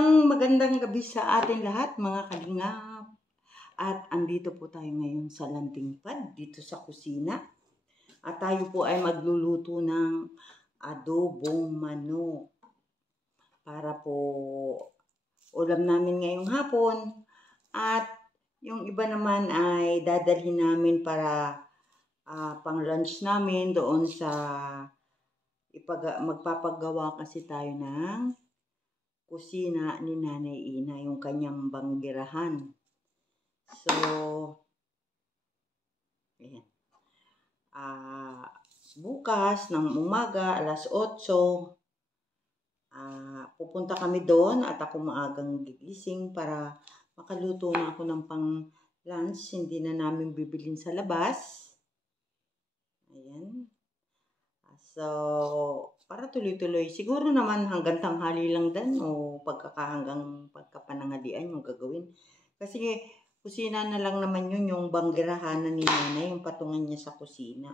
Magandang gabi sa ating lahat mga kalingap. At andito po tayo ngayon sa landing pad dito sa kusina. At tayo po ay magluluto ng adobong manok. Para po ulam namin ngayong hapon. At yung iba naman ay dadalhin namin para pang lunch namin doon sa magpapagawa kasi tayo ng kusina ni Nanay Ina, yung kanyang banggirahan. So, ayan. Bukas ng umaga, alas 8, pupunta kami doon at ako maagang gigising para makaluto na ako ng pang lunch. Hindi na namin bibilin sa labas. Ayan. So, para tuloy-tuloy. Siguro naman hanggang tanghali lang din o hanggang pagkapananghalian yung gagawin. Kasi kusina na lang naman yun, yung banggirahan ni Nanay, yung patungan niya sa kusina.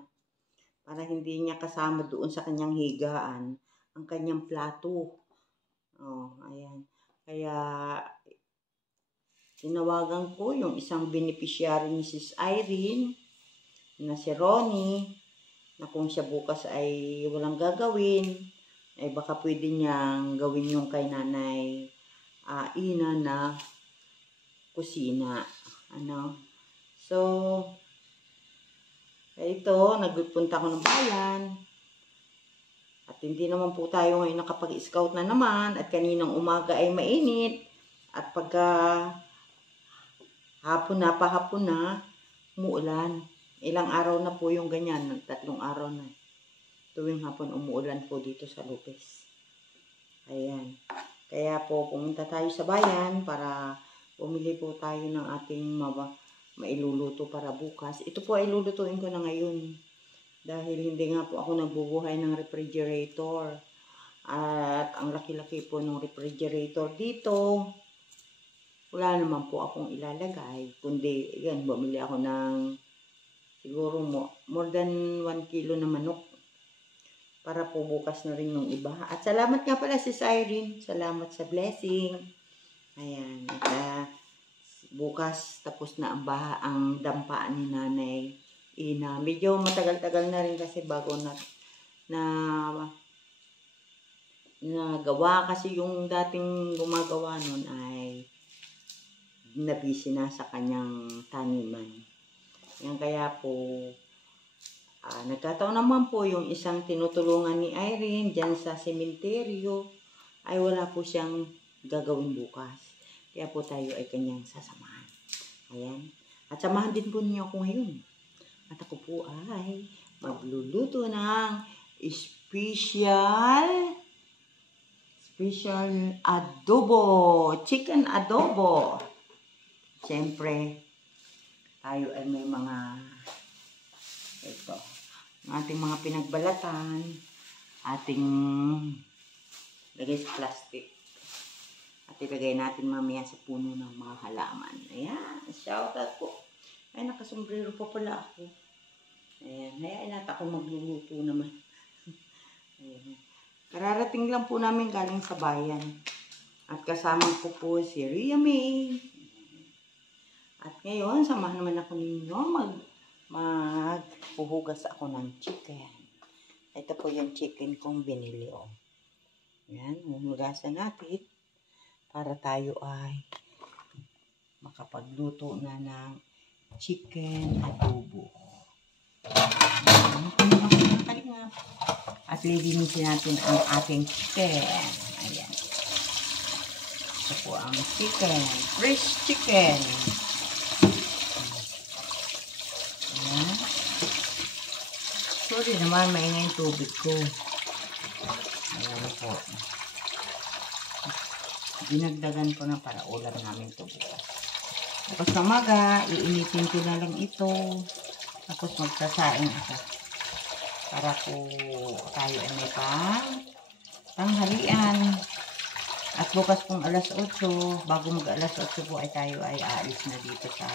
Para hindi niya kasama doon sa kanyang higaan ang kanyang plato. Ayan. Kaya, tinawagan ko yung isang beneficiary ni Sis Irene na si Ronnie, na kung siya bukas ay walang gagawin, ay baka pwede niyang gawin yung kay Nanay Ina na kusina. So, ito, nagpunta ko ng bayan. At hindi naman po tayo ngayon nakapag-scout na naman. At kaninang umaga ay mainit. At pagka hapon na, umuulan. Ilang araw na po yung ganyan, 3 araw na. Tuwing hapon umuulan po dito sa Lopez. Ayan. Kaya po pumunta tayo sa bayan para bumili po tayo ng ating mailuluto para bukas. Ito po ay lulutuin ko na ngayon. Dahil hindi nga po ako nagbubuhay ng refrigerator. At ang laki-laki po ng refrigerator dito. Wala naman po akong ilalagay. Kundi, yan, bumili ako ng siguro more than 1 kilo na manok. Para po bukas na rin yung iba. At salamat nga pala si Irene. Salamat sa blessing. Ayan. At bukas tapos na ang dampaan ni Nanay Ina. Medyo matagal-tagal na rin kasi bago na gawa. Kasi yung dating gumagawa nun ay nabisi na sa kanyang taniman. Yan kaya po, nagkataon naman po yung isang tinutulungan ni Irene dyan sa sementeryo ay wala po siyang gagawin bukas. Kaya po tayo ay kanyang sasamahan. Ayan. At samahan din po niyo ako ngayon. At ako po ay magluluto ng special adobo. Chicken adobo. Siyempre, tayo ay may ating mga pinagbalatan, ating lagay sa plastic. At ilagay natin mamaya sa puno ng mga halaman. Ayan, shout out po. Ay, nakasombrero pa pala ako. Ayan, hayaan natin ako magluluto naman. Ayan. Kararating lang po namin galing sa bayan. At kasama ko po si Ria May. At ngayon, samahan naman ako ninyo magpuhugas ako ng chicken. Ito po yung chicken kong binili. Ayan, huhugasan natin para tayo ay makapagluto na ng chicken adobo. At lilinisin natin ang ating chicken. Ayan. Ito po ang chicken. Fresh chicken. Ayan. Sorry naman, maingay yung tubig ko. Ayan po. Dinagdagan ko na para ulam namin ito bukas. Tapos na umaga, iinitin ko na lang ito. Tapos magsasaing ako. Para po tayo ay may tanghalian. At bukas pong alas 8, bago mag alas 8 po ay tayo ay aalis na dito sa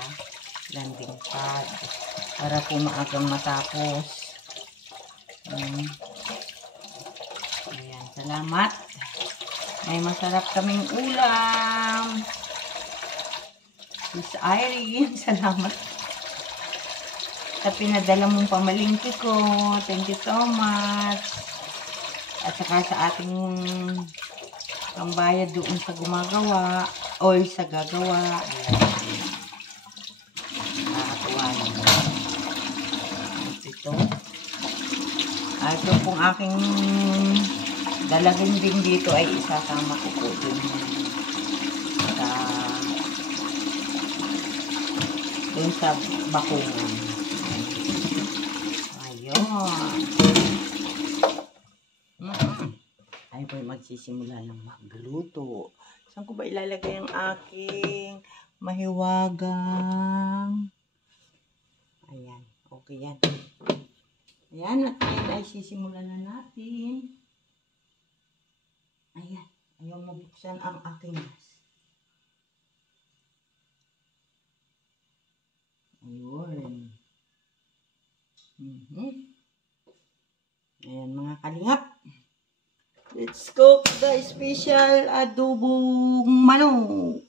landing pad. Para po maagang matapos. Ayan, salamat. May masarap kaming ulam. Miss Irene, salamat sa pinadala mong pamalingki ko. Thank you so much. At saka sa ating pambayad doon sa gumagawa o sa gagawa. Ayan. Nakakatuwa naman. Ito. Ito pong aking dalagin din dito ay isasama ko po dun sa bakungan. Ayun. Ay po magsisimula ng magluto. Saan ko ba ilalagay ang aking mahiwagang? Ayan. Okay yan. Ayan. At ngayon ay sisimulan na natin. Ayan. Ayaw mabuksan ang aking gas. Ayun. Ayan mga kalingap. Let's cook the special adobong manok.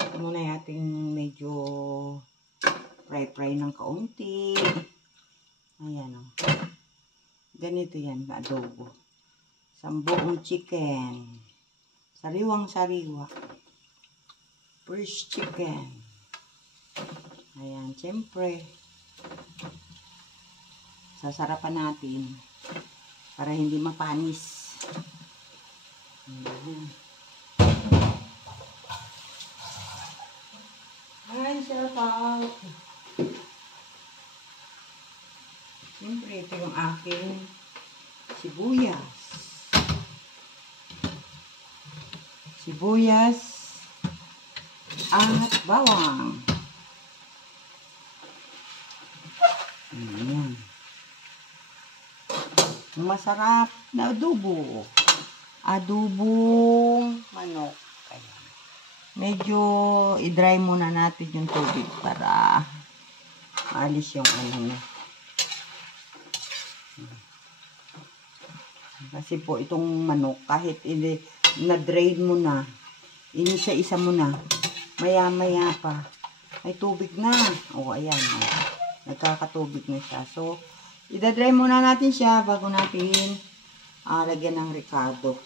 Ito muna yung ating medyo fry ng kaunti. Ayan o. Ganito yan, adobo. Sambuong chicken. Sariwang-sariwa. Fresh chicken. Ayan, siyempre. Sasarapan natin para hindi mapanis. Ayan, sarap. Siyempre, ito yung aking sibuyas. Sibuyas at bawang. Ayan. Masarap na adobo. Adobong manok. Ayan. Medyo i-dry muna natin yung tubig para maalis yung ano na. Kasi po itong manok kahit na-drain mo na, inisa-isa mo na, maya-maya pa, ay tubig na. O, ayan. Nagkakatubig na siya. So, i-dry muna natin siya bago natin lagyan ng ricado.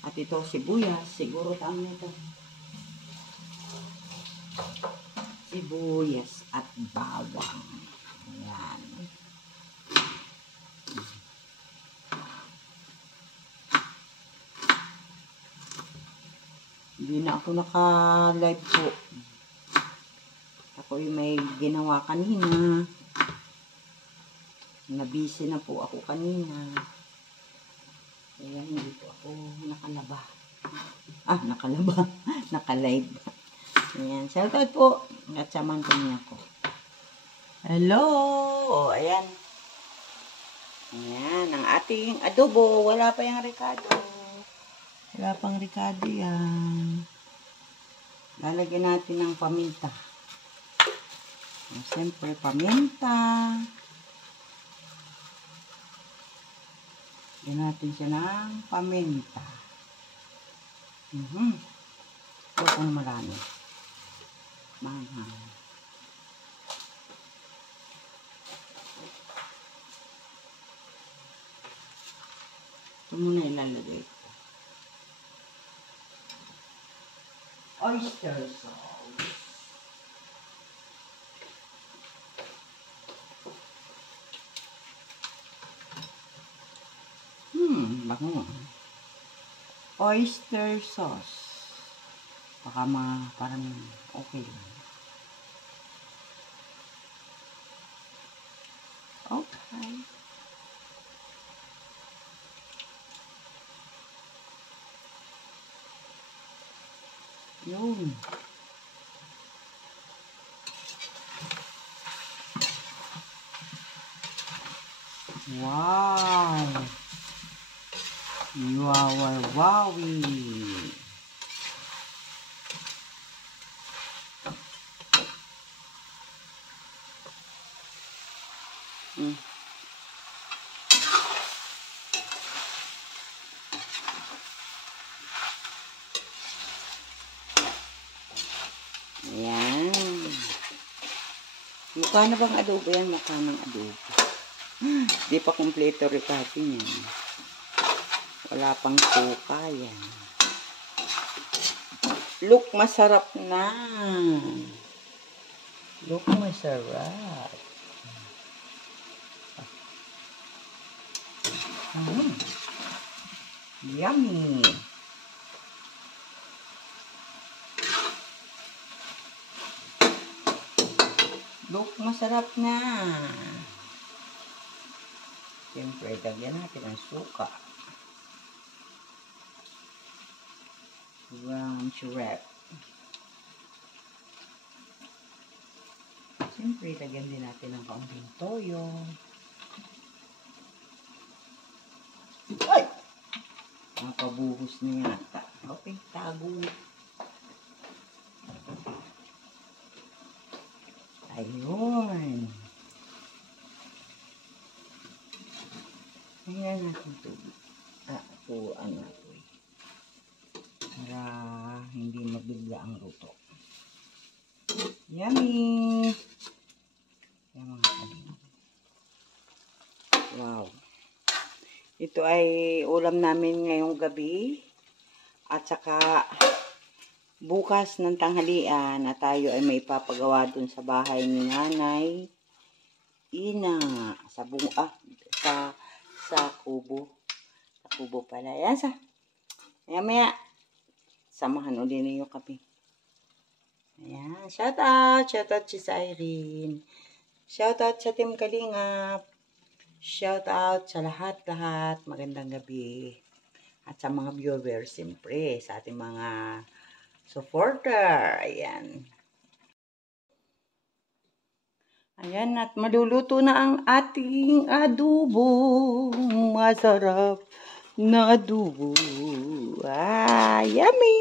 At ito, sibuyas. Siguro tama ito. Sibuyas at bawang. Ayan. Hindi na ako naka-live po. Ako yung may ginawa kanina. Nabisi na po ako kanina. Kaya hindi po ako nakalaba. Nakalaba. Naka-live. Ayan. Shoutout po. At saman po niya ako. Hello! Ayan. Ayan. Ang ating adobo. Wala pa yung ricado. Wala pang ricado yan. Lalagyan natin ng paminta. Siyempre, paminta. Lagyan natin siya ng paminta. Ito kung marami. Mahal. Ito muna ilalagay ko. Oyster sauce. Bango. Oyster sauce. Baka parang okay lang. Okay. Yun. Wow. Wowie. Ayan. Mukha na bang adobo yan? Mukha ng adobo. Di pa kompleto ricado yan. Wala pang suka yan. Look, masarap na. Look, masarap. Yummy. Look, masarap na. Siyempre, lagyan natin ang suka. Brown syrup. Siyempre, lagyan din natin ng kaunting toyo. Ay! Nakabuhos na yata. Okay, tago. Ayun. Tingnan natin tubig. Ano ito eh. Para hindi mabigla ang luto. Yummy! Yan mga kalina. Wow. Ito ay ulam namin ngayong gabi. At saka bukas ng tanghalian na tayo ay may papagawa dun sa bahay ni Nanay Ina. Sa kubo. Sa kubo pala. Yan sa. Maya. Samahan ulit ninyo kami. Ayan. Shout out si Irene. Shout out sa Team Kalingap. Shout out sa lahat-lahat. Magandang gabi. At sa mga viewers, siyempre, sa ating mga supporter. Ayan. Ayan, at maluluto na ang ating adobo. Masarap na adobo. Yummy!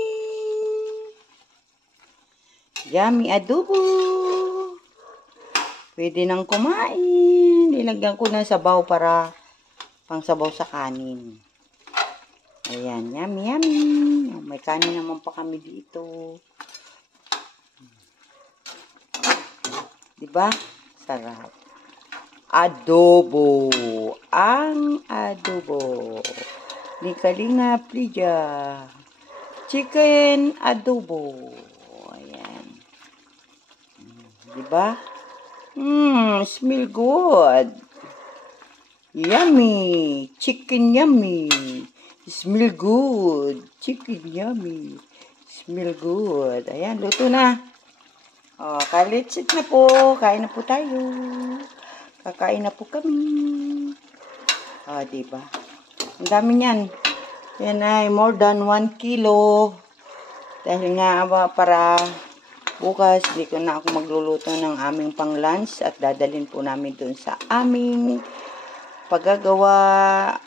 Yummy adobo! Pwede nang kumain. Ilagyan ko na sabaw para pang sabaw sa kanin. Ayan, yummy, yummy. May kanin naman pa kami dito. Diba? Sarap. Adobo. Ang adobo. Ni Kalingap Lydia. Chicken adobo. Ayan. Diba? Smell good. Yummy. Chicken yummy. Smell good. Chicken yummy. Smell good. Ayan, luto na. Kalitsit na po. Kain na po tayo. Kakain na po kami. Diba? Ang dami niyan. Yan ay more than 1 kilo. Dahil nga para bukas, di ko na ako magluluto ng aming pang lunch at dadalhin po namin dun sa aming paggagawa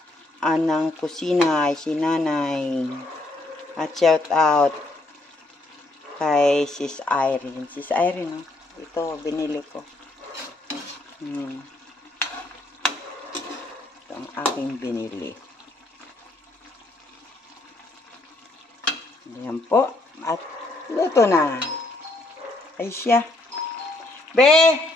ng kusina ay si Nanay. At shout out kay Sis Irene. Sis Irene, ito, binili ko. Ito ang aking binili. Ayan po. At luto na. Ay siya. Be!